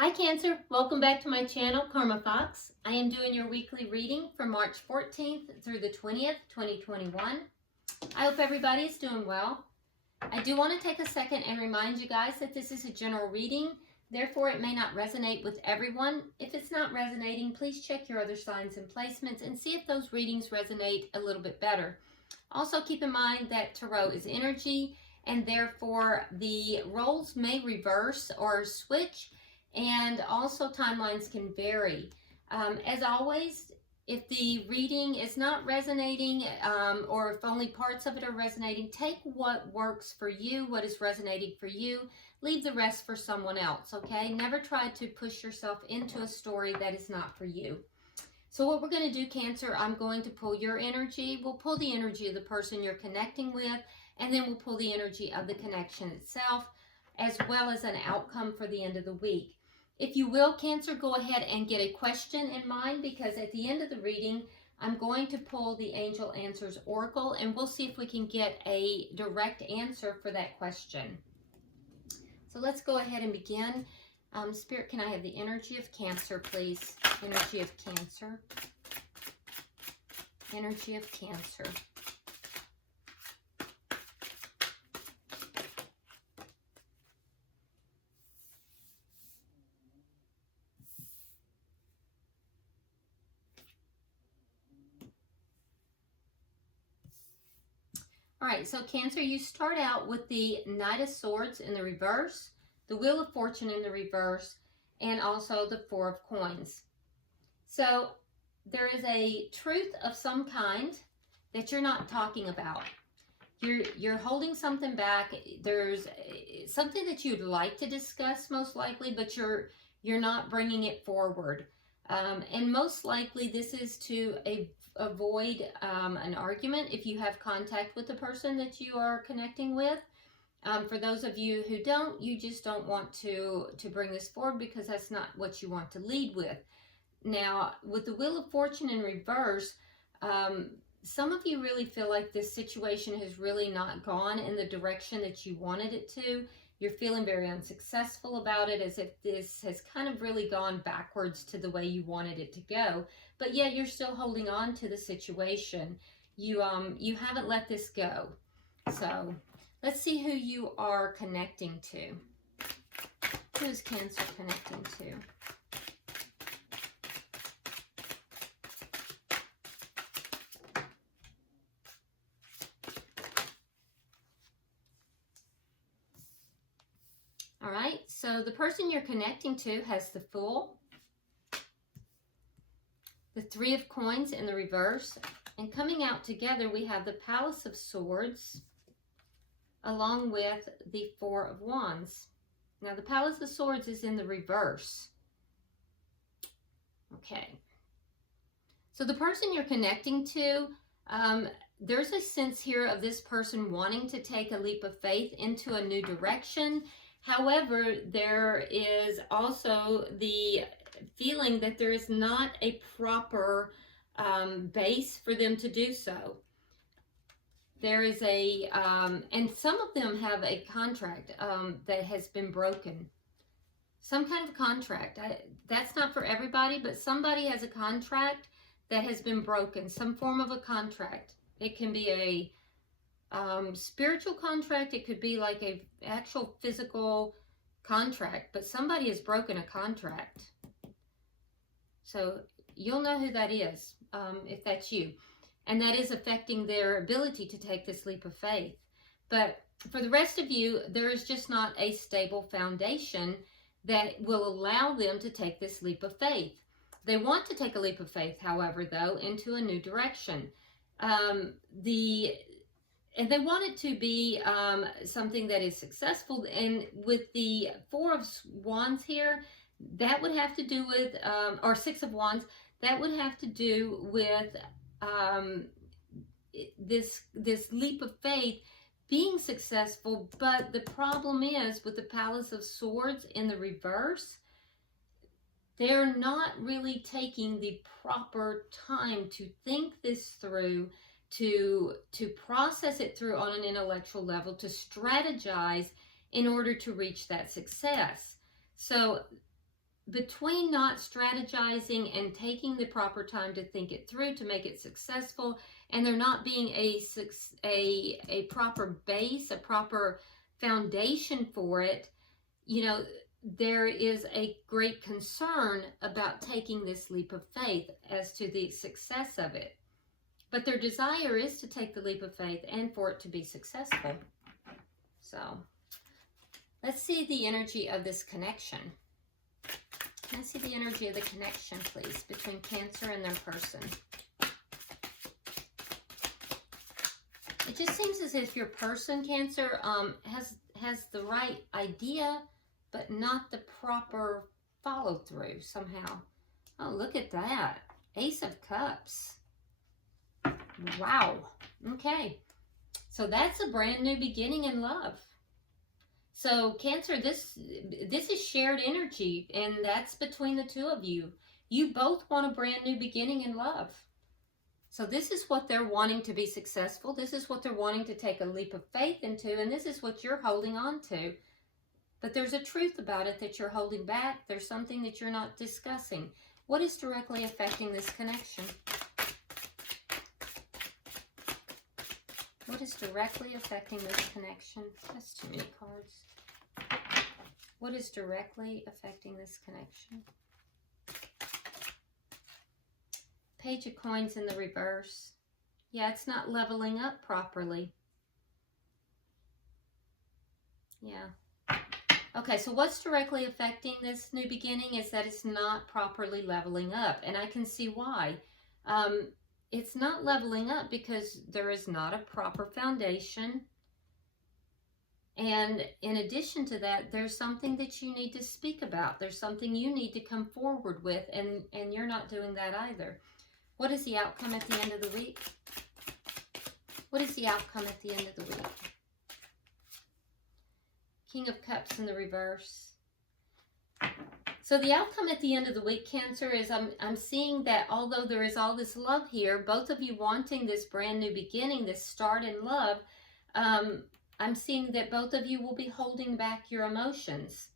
Hi Cancer, welcome back to my channel, Karma Fox. I am doing your weekly reading for March 14th through the 20th, 2021. I hope everybody is doing well. I do want to take a second and remind you guys that this is a general reading, therefore it may not resonate with everyone. If it's not resonating, please check your other signs and placements and see if those readings resonate a little bit better. Also keep in mind that Tarot is energy and therefore the roles may reverse or switch, and also timelines can vary. As always, if the reading is not resonating or if only parts of it are resonating, take what works for you, what is resonating for you, leave the rest for someone else, okay? Never try to push yourself into a story that is not for you. So what we're going to do, Cancer, I'm going to pull your energy. We'll pull the energy of the person you're connecting with, and then we'll pull the energy of the connection itself, as well as an outcome for the end of the week. If you will, Cancer, go ahead and get a question in mind, because at the end of the reading, I'm going to pull the Angel Answers Oracle, and we'll see if we can get a direct answer for that question. So let's go ahead and begin. Spirit, can I have the energy of Cancer, please? Energy of Cancer. Energy of Cancer. All right, so Cancer, you start out with the Knight of Swords in the reverse, the Wheel of Fortune in the reverse, and also the Four of Coins. So there is a truth of some kind that you're not talking about. You're holding something back. There's something that you'd like to discuss, most likely, but you're not bringing it forward. And most likely this is to avoid an argument if you have contact with the person that you are connecting with. For those of you who don't, you just don't want to bring this forward because that's not what you want to lead with. Now, with the Wheel of Fortune in reverse, some of you really feel like this situation has really not gone in the direction that you wanted it to. You're feeling very unsuccessful about it, as if this has kind of really gone backwards to the way you wanted it to go. But yet you're still holding on to the situation. You haven't let this go. So let's see who you are connecting to. Who is Cancer connecting to? All right, so the person you're connecting to has the Fool, the Three of Coins in the reverse, and coming out together we have the Palace of Swords along with the Four of Wands. Now the Palace of Swords is in the reverse. Okay, so the person you're connecting to, there's a sense here of this person wanting to take a leap of faith into a new direction. However, there is also the feeling that there is not a proper base for them to do so. There is a, and some of them have a contract that has been broken. Some kind of contract. That's not for everybody, but somebody has a contract that has been broken. Some form of a contract. It can be a spiritual contract. It could be like a actual physical contract, but somebody has broken a contract. So you'll know who that is if that's you, and that is affecting their ability to take this leap of faith. But for the rest of you, there is just not a stable foundation that will allow them to take this leap of faith. They want to take a leap of faith, however, though, into a new direction. And they want it to be something that is successful. And with the Four of Wands here, that would have to do with, or Six of Wands, that would have to do with this leap of faith being successful. But the problem is with the Palace of Swords in the reverse, they're not really taking the proper time to think this through, to process it through on an intellectual level, to strategize in order to reach that success. So between not strategizing and taking the proper time to think it through to make it successful, and there not being a proper base, a proper foundation for it, you know, there is a great concern about taking this leap of faith as to the success of it. But their desire is to take the leap of faith and for it to be successful. So let's see the energy of this connection. Can I see the energy of the connection, please, between Cancer and their person? It just seems as if your person, Cancer, has the right idea, but not the proper follow-through somehow. Oh, look at that. Ace of Cups. Wow. Okay. So that's a brand new beginning in love. So Cancer, this is shared energy, and that's between the two of you. You both want a brand new beginning in love. So this is what they're wanting to be successful. This is what they're wanting to take a leap of faith into, and this is what you're holding on to. But there's a truth about it that you're holding back. There's something that you're not discussing. What is directly affecting this connection? What is directly affecting this connection? That's too many cards. What is directly affecting this connection? Page of Coins in the reverse. Yeah, it's not leveling up properly. Yeah. Okay, so what's directly affecting this new beginning is that it's not properly leveling up. And I can see why. It's not leveling up because there is not a proper foundation. And in addition to that, there's something that you need to speak about. There's something you need to come forward with, and you're not doing that either. What is the outcome at the end of the week? What is the outcome at the end of the week? King of Cups in the reverse. So the outcome at the end of the week, Cancer, is I'm seeing that although there is all this love here, both of you wanting this brand new beginning, this start in love, I'm seeing that both of you will be holding back your emotions.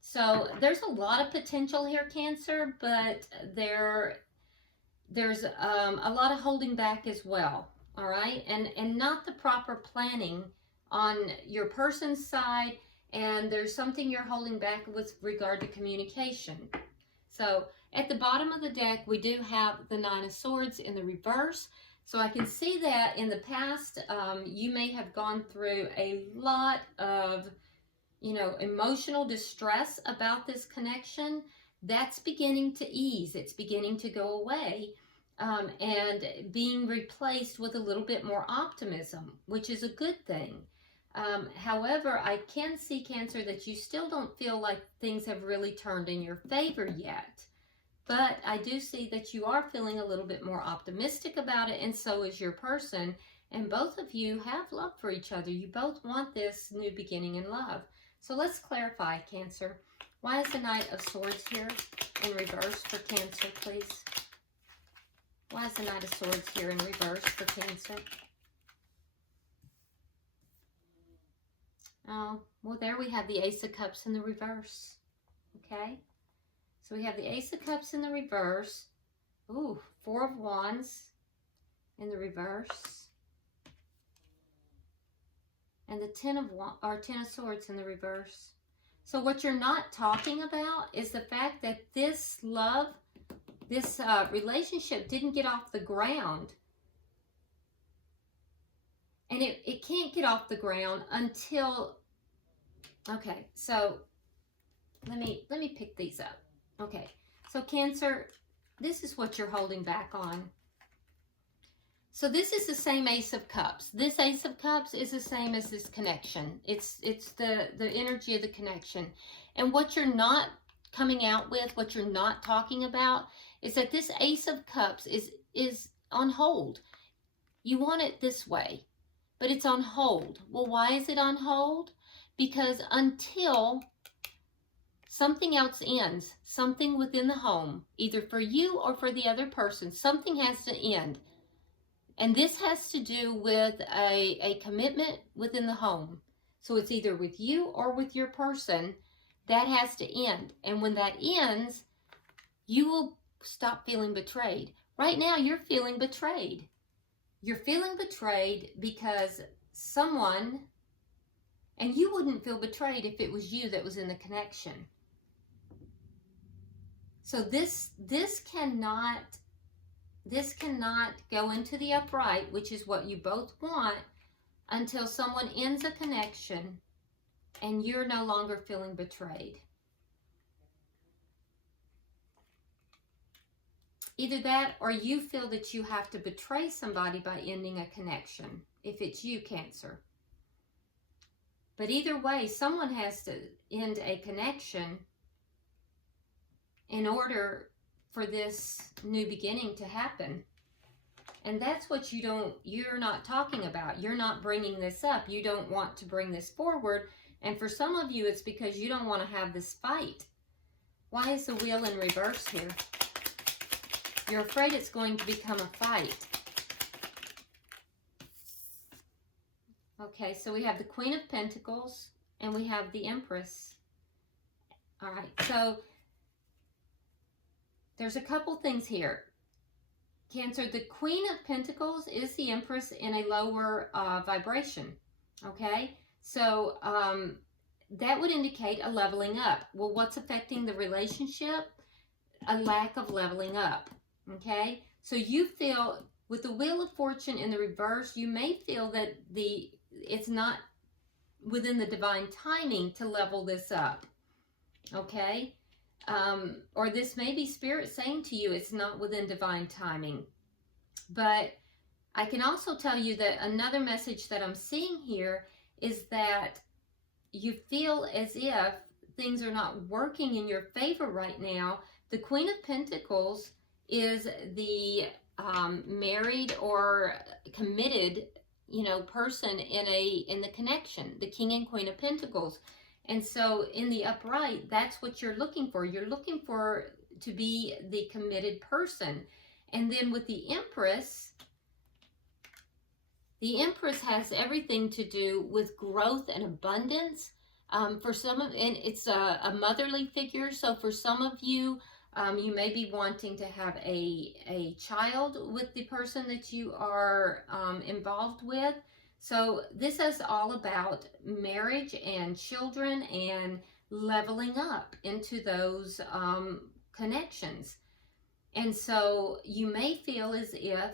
So there's a lot of potential here, Cancer, but there's a lot of holding back as well, all right? And not the proper planning on your person's side, and there's something you're holding back with regard to communication. So at the bottom of the deck, we do have the Nine of Swords in the reverse. So I can see that in the past, you may have gone through a lot of, emotional distress about this connection. That's beginning to ease. It's beginning to go away, and being replaced with a little bit more optimism, which is a good thing. However, I can see, Cancer, that you still don't feel like things have really turned in your favor yet. But I do see that you are feeling a little bit more optimistic about it, and so is your person. And both of you have love for each other. You both want this new beginning in love. So let's clarify, Cancer. Why is the Knight of Swords here in reverse for Cancer, please? Why is the Knight of Swords here in reverse for Cancer? Oh, well, there we have the Ace of Cups in the reverse. Okay? So we have the Ace of Cups in the reverse. Ooh, Four of Wands in the reverse. And the Ten of Swords in the reverse. So what you're not talking about is the fact that this love, this relationship didn't get off the ground. And it can't get off the ground until, okay, so let me pick these up. Okay, so Cancer, this is what you're holding back on. So this is the same Ace of Cups. This Ace of Cups is the same as this connection. It's the energy of the connection. And what you're not coming out with, what you're not talking about, is that this Ace of Cups is on hold. You want it this way, but it's on hold. Well, why is it on hold? Because until something else ends, something within the home, either for you or for the other person, something has to end. And this has to do with a commitment within the home. So it's either with you or with your person. That has to end. And when that ends, you will stop feeling betrayed. Right now, you're feeling betrayed. You're feeling betrayed because someone, and you wouldn't feel betrayed if it was you that was in the connection. So this cannot go into the upright, which is what you both want, until someone ends a connection and you're no longer feeling betrayed. Either that, or you feel that you have to betray somebody by ending a connection, if it's you, Cancer. But either way, someone has to end a connection in order for this new beginning to happen. And that's what you're not talking about. You're not bringing this up. You don't want to bring this forward. And for some of you, it's because you don't want to have this fight. Why is the wheel in reverse here? You're afraid it's going to become a fight. Okay, so we have the Queen of Pentacles and we have the Empress. All right, so there's a couple things here. Cancer, the Queen of Pentacles is the Empress in a lower vibration. Okay, so that would indicate a leveling up. Well, what's affecting the relationship? A lack of leveling up. Okay, so you feel with the Wheel of Fortune in the reverse, you may feel that it's not within the divine timing to level this up. Okay, or this may be Spirit saying to you it's not within divine timing. But I can also tell you that another message that I'm seeing here is that you feel as if things are not working in your favor right now. The Queen of Pentacles is the married or committed, person in the connection, the King and Queen of Pentacles. And so in the upright, that's what you're looking for. You're looking for to be the committed person. And then with the Empress has everything to do with growth and abundance. For some of, and it's a motherly figure. So for some of you, you may be wanting to have a child with the person that you are involved with. So this is all about marriage and children and leveling up into those connections. And so you may feel as if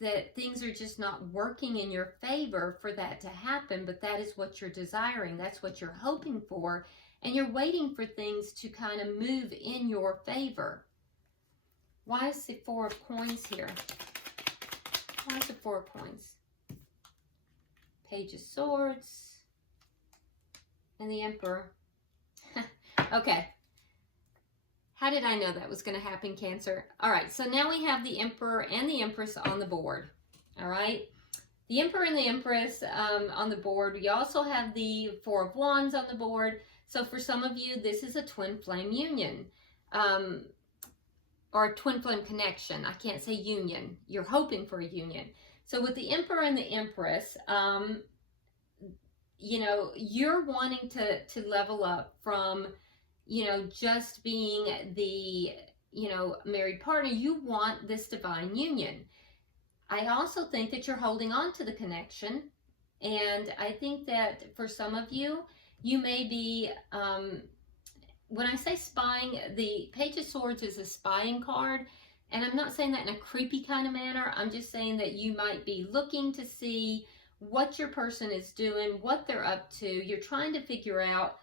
that things are just not working in your favor for that to happen, but that is what you're desiring. That's what you're hoping for. And you're waiting for things to kind of move in your favor. Why is the Four of Coins here? Why is the Four of Coins? Page of Swords. And the Emperor. Okay. How did I know that was going to happen, Cancer? All right, so now we have the Emperor and the Empress on the board. All right. The Emperor and the Empress on the board. We also have the Four of Wands on the board. So for some of you, this is a twin flame union or a twin flame connection. I can't say union. You're hoping for a union. So with the Emperor and the Empress, you're wanting to level up from, just being the, married partner. You want this divine union. I also think that you're holding on to the connection. And I think that for some of you, you may be, when I say spying, the Page of Swords is a spying card. And I'm not saying that in a creepy kind of manner. I'm just saying that you might be looking to see what your person is doing, what they're up to. You're trying to figure out,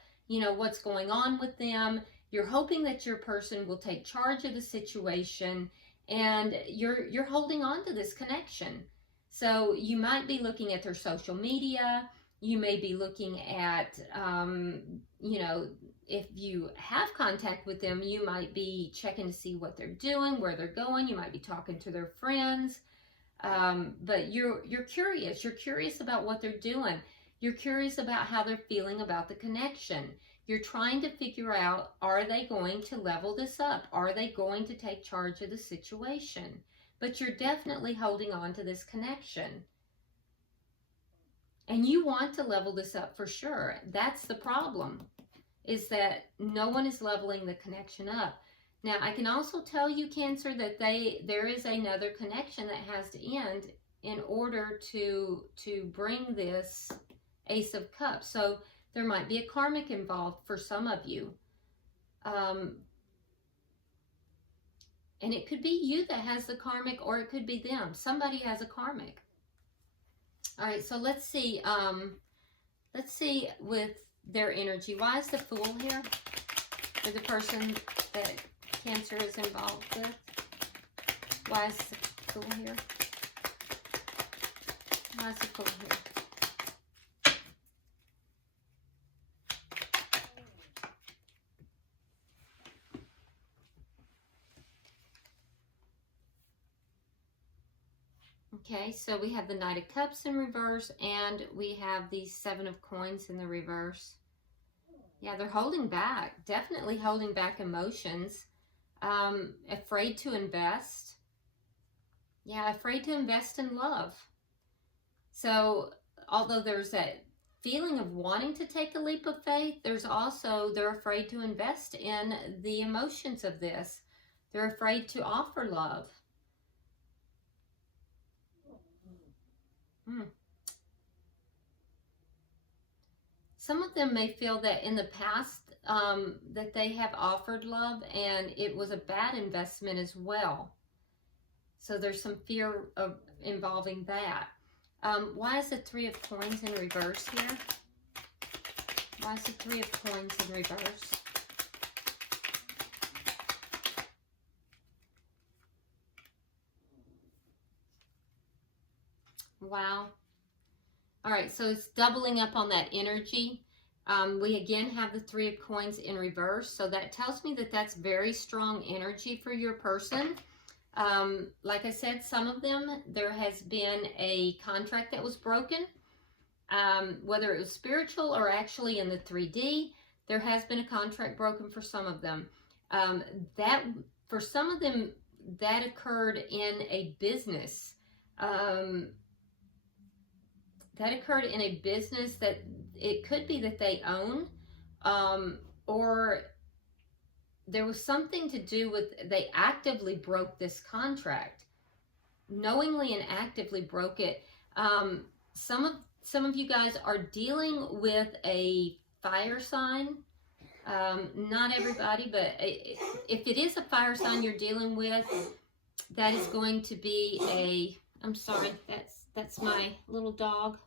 what's going on with them. You're hoping that your person will take charge of the situation. And you're holding on to this connection. So you might be looking at their social media. You may be looking at, if you have contact with them, you might be checking to see what they're doing, where they're going. You might be talking to their friends. But you're curious. You're curious about what they're doing. You're curious about how they're feeling about the connection. You're trying to figure out, are they going to level this up? Are they going to take charge of the situation? But you're definitely holding on to this connection. And you want to level this up for sure. That's the problem. is that no one is leveling the connection up. Now, I can also tell you, Cancer, that there is another connection that has to end in order to bring this Ace of Cups. So there might be a karmic involved for some of you. And it could be you that has the karmic, or it could be them. Somebody has a karmic. All right, so let's see. Let's see with their energy. Why is the Fool here for the person that Cancer is involved with? Why is the Fool here? Why is the Fool here? Okay, so we have the Knight of Cups in reverse, and we have the Seven of Coins in the reverse. Yeah, they're holding back, definitely holding back emotions. Afraid to invest. Yeah, afraid to invest in love. So, although there's that feeling of wanting to take a leap of faith, there's also, they're afraid to invest in the emotions of this. They're afraid to offer love. Some of them may feel that in the past that they have offered love and it was a bad investment as well. So there's some fear of involving that. Why is the Three of Coins in reverse here? Why is the Three of Coins in reverse? Wow. All right, so it's doubling up on that energy. We again have the Three of Coins in reverse. So that tells me that that's very strong energy for your person. Like I said, some of them, there has been a contract that was broken. Whether it was spiritual or actually in the 3D, there has been a contract broken for some of them. For some of them, that occurred in a business. That occurred in a business that it could be that they own, or there was something to do with, they actively broke this contract, knowingly and actively broke it. Some of you guys are dealing with a fire sign. Not everybody, but if it is a fire sign you're dealing with, that is going to be a, I'm sorry, that's my little dog.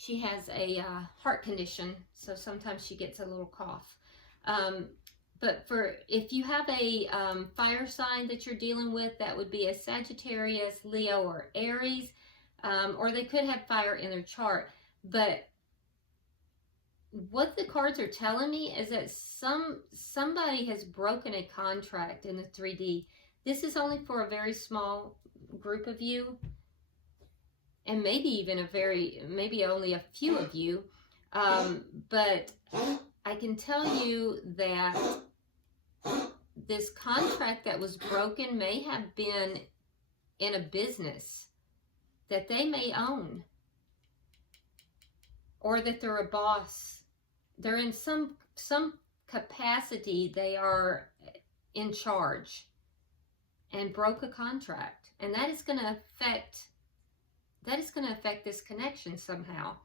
She has a heart condition, so sometimes she gets a little cough. But if you have a fire sign that you're dealing with, that would be a Sagittarius, Leo, or Aries, or they could have fire in their chart. But what the cards are telling me is that somebody has broken a contract in the 3D. This is only for a very small group of you. And maybe even maybe only a few of you. But I can tell you that this contract that was broken may have been in a business that they may own. Or that they're a boss. They're in some capacity, they are in charge and broke a contract. And that is going to affect this connection somehow.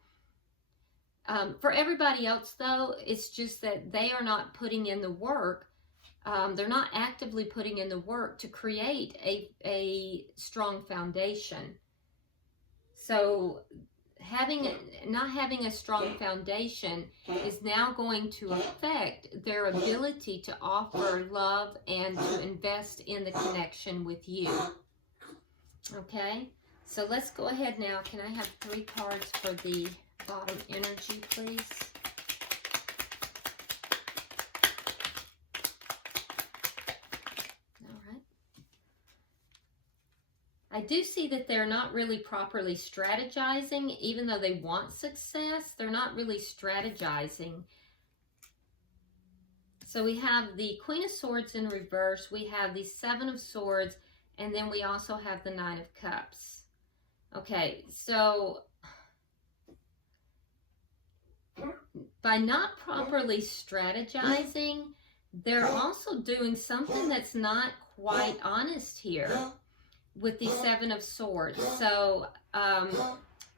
For everybody else, though, it's just that they are not putting in the work. They're not actively putting in the work to create a strong foundation. So not having a strong foundation is now going to affect their ability to offer love and to invest in the connection with you. Okay? So let's go ahead now. Can I have 3 cards for the bottom energy, please? All right. I do see that they're not really properly strategizing. Even though they want success, they're not really strategizing. So we have the Queen of Swords in reverse. We have the Seven of Swords. And then we also have the Nine of Cups. Okay, so by not properly strategizing, they're also doing something that's not quite honest here with the Seven of Swords. So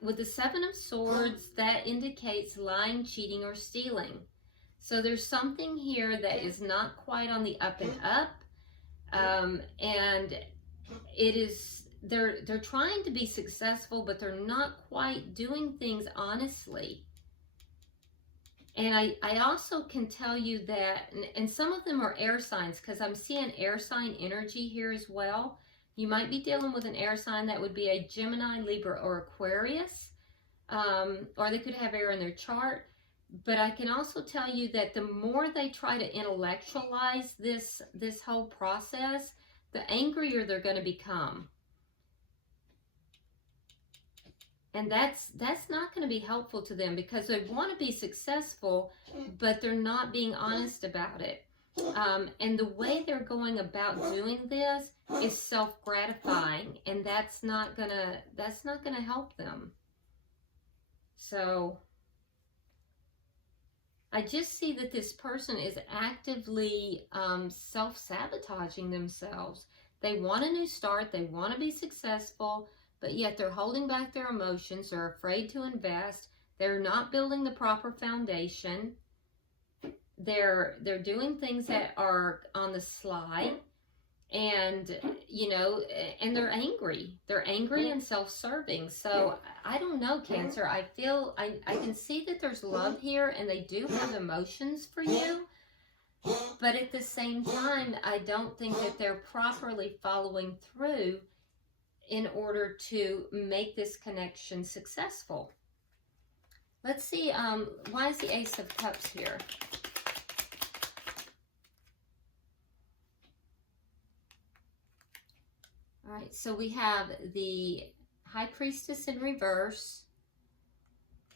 with the Seven of Swords, that indicates lying, cheating, or stealing. So there's something here that is not quite on the up and up, and it is, they're trying to be successful, but they're not quite doing things honestly. And I also can tell you that, and some of them are air signs, because I'm seeing air sign energy here as well. You might be dealing with an air sign that would be a Gemini, Libra, or Aquarius, or they could have air in their chart. But I can also tell you that the more they try to intellectualize this whole process, the angrier they're going to become. And that's not going to be helpful to them, because they want to be successful, but they're not being honest about it. And the way they're going about doing this is self-gratifying, and that's not gonna help them. So I just see that this person is actively self-sabotaging themselves. They want a new start, they want to be successful, but yet they're holding back their emotions, they're afraid to invest, they're not building the proper foundation, they're doing things that are on the sly, and you know, and they're angry and self-serving. So I don't know, Cancer, I feel I can see that there's love here, and they do have emotions for you, but at the same time I don't think that they're properly following through in order to make this connection successful. Let's see, why is the Ace of Cups here? All right, so we have the High Priestess in reverse.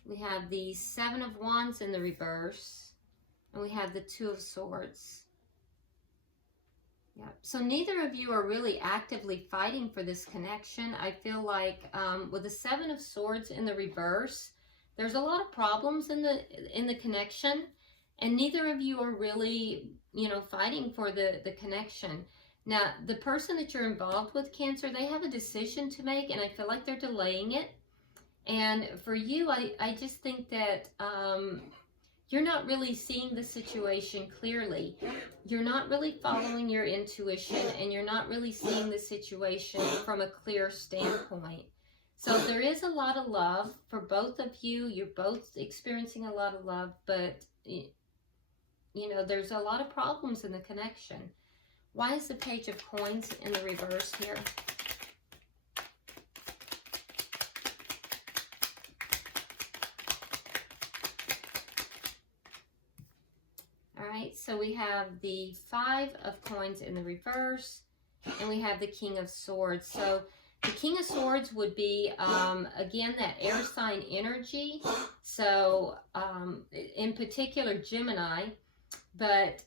We have the Seven of Wands in the reverse. And we have the Two of Swords. Yeah, so neither of you are really actively fighting for this connection. I feel like with the Seven of Swords in the reverse, there's a lot of problems in the connection, and neither of you are really, you know, fighting for the connection. Now, the person that you're involved with, Cancer, they have a decision to make, and I feel like they're delaying it. And for you, I just think that you're not really seeing the situation clearly. You're not really following your intuition, and you're not really seeing the situation from a clear standpoint. So there is a lot of love for both of you. You're both experiencing a lot of love, but, you know, there's a lot of problems in the connection. Why is the Page of Coins in the reverse here? All right, so we have the Five of Coins in the reverse, and we have the King of Swords. So the King of Swords would be, again, that air sign energy. So in particular, Gemini, but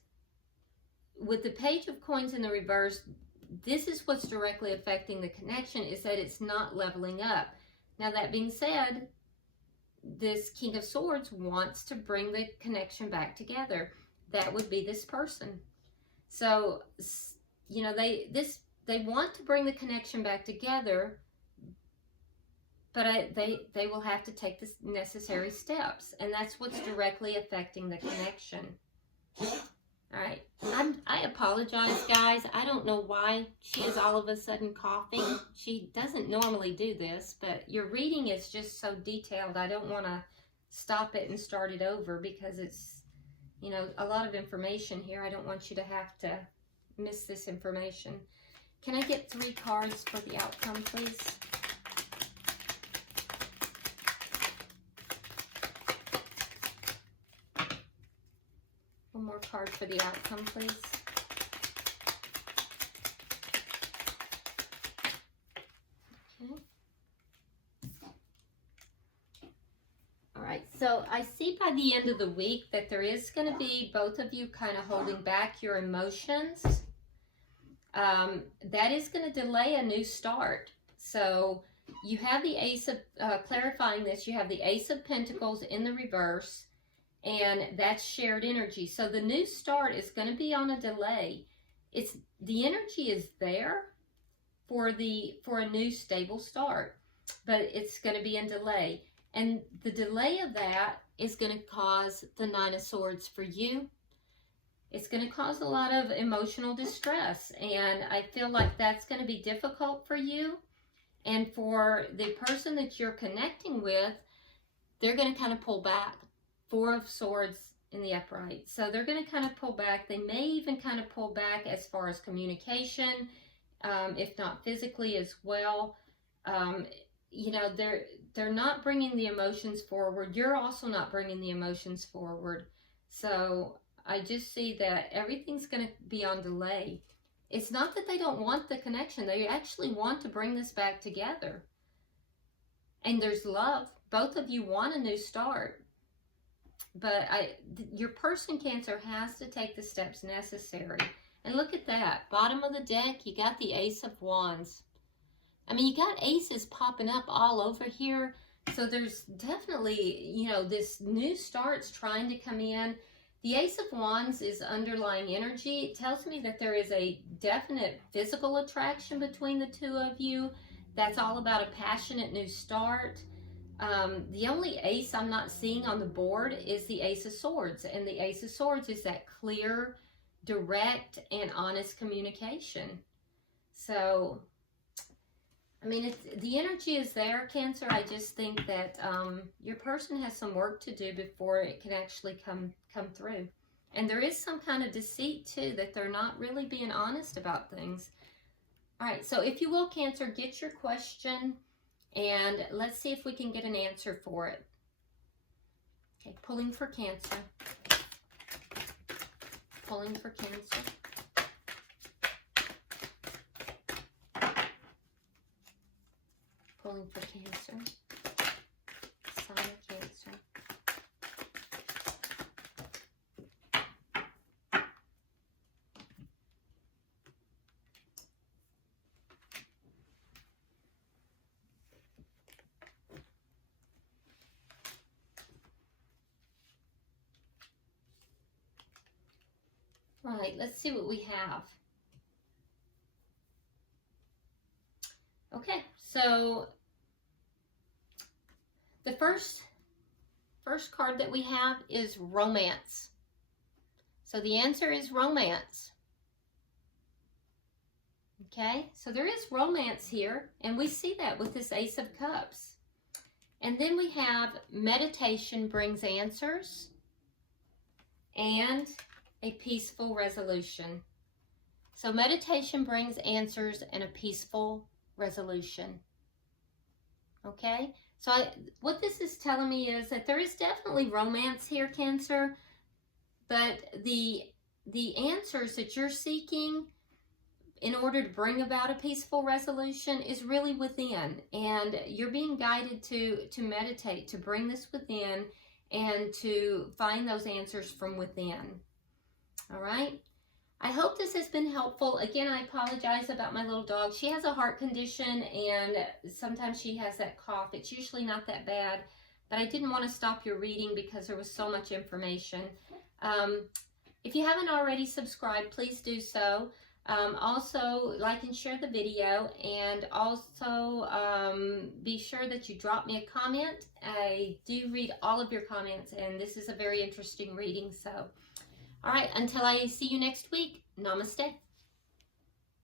with the Page of Coins in the reverse, this is what's directly affecting the connection, is that it's not leveling up. Now, that being said, this King of Swords wants to bring the connection back together. That would be this person. So, you know, they want to bring the connection back together, but they will have to take the necessary steps, and that's what's directly affecting the connection. All right, I apologize, guys. I don't know why she is all of a sudden coughing. She doesn't normally do this, but your reading is just so detailed. I don't want to stop it and start it over, because it's, you know, a lot of information here. I don't want you to have to miss this information. Can I get 3 cards for the outcome, please? One more card for the outcome, please. Okay. All right, so I see by the end of the week that there is going to be both of you kind of holding back your emotions. That is going to delay a new start. So you have the Ace of, clarifying this, you have the Ace of Pentacles in the reverse, and that's shared energy. So the new start is going to be on a delay. The energy is there for a new stable start, but it's going to be in delay. And the delay of that is going to cause the Nine of Swords for you. It's going to cause a lot of emotional distress, and I feel like that's going to be difficult for you. And for the person that you're connecting with, they're going to kind of pull back. Four of Swords in the upright. So they're going to kind of pull back. They may even kind of pull back as far as communication, if not physically as well. You know, they're not bringing the emotions forward. You're also not bringing the emotions forward. So I just see that everything's going to be on delay. It's not that they don't want the connection. They actually want to bring this back together. And there's love. Both of you want a new start. But your person, Cancer, has to take the steps necessary. And look at that. Bottom of the deck, you got the Ace of Wands. I mean, you got aces popping up all over here. So there's definitely, you know, this new start's trying to come in. The Ace of Wands is underlying energy. It tells me that there is a definite physical attraction between the two of you. That's all about a passionate new start. The only ace I'm not seeing on the board is the Ace of Swords. And the Ace of Swords is that clear, direct, and honest communication. So, I mean, the energy is there, Cancer. I just think that your person has some work to do before it can actually come through. And there is some kind of deceit, too, that they're not really being honest about things. All right, so if you will, Cancer, get your question, and let's see if we can get an answer for it. Okay, pulling for Cancer. Pulling for Cancer. Pulling for Cancer. Sign of Cancer. All right, let's see what we have. Okay, so the first card that we have is romance. So the answer is romance. Okay, so there is romance here, and we see that with this Ace of Cups. And then we have meditation brings answers and a peaceful resolution. So meditation brings answers and a peaceful resolution. Okay, so what this is telling me is that there is definitely romance here, Cancer, but the answers that you're seeking in order to bring about a peaceful resolution is really within, and you're being guided to meditate, to bring this within, and to find those answers from within. All right. I hope this has been helpful. Again, I apologize about my little dog. She has a heart condition, and sometimes she has that cough. It's usually not that bad, but I didn't want to stop your reading because there was so much information. If you haven't already subscribed, please do so. Also, like and share the video, and also be sure that you drop me a comment. I do read all of your comments, and this is a very interesting reading. So, all right, until I see you next week, namaste.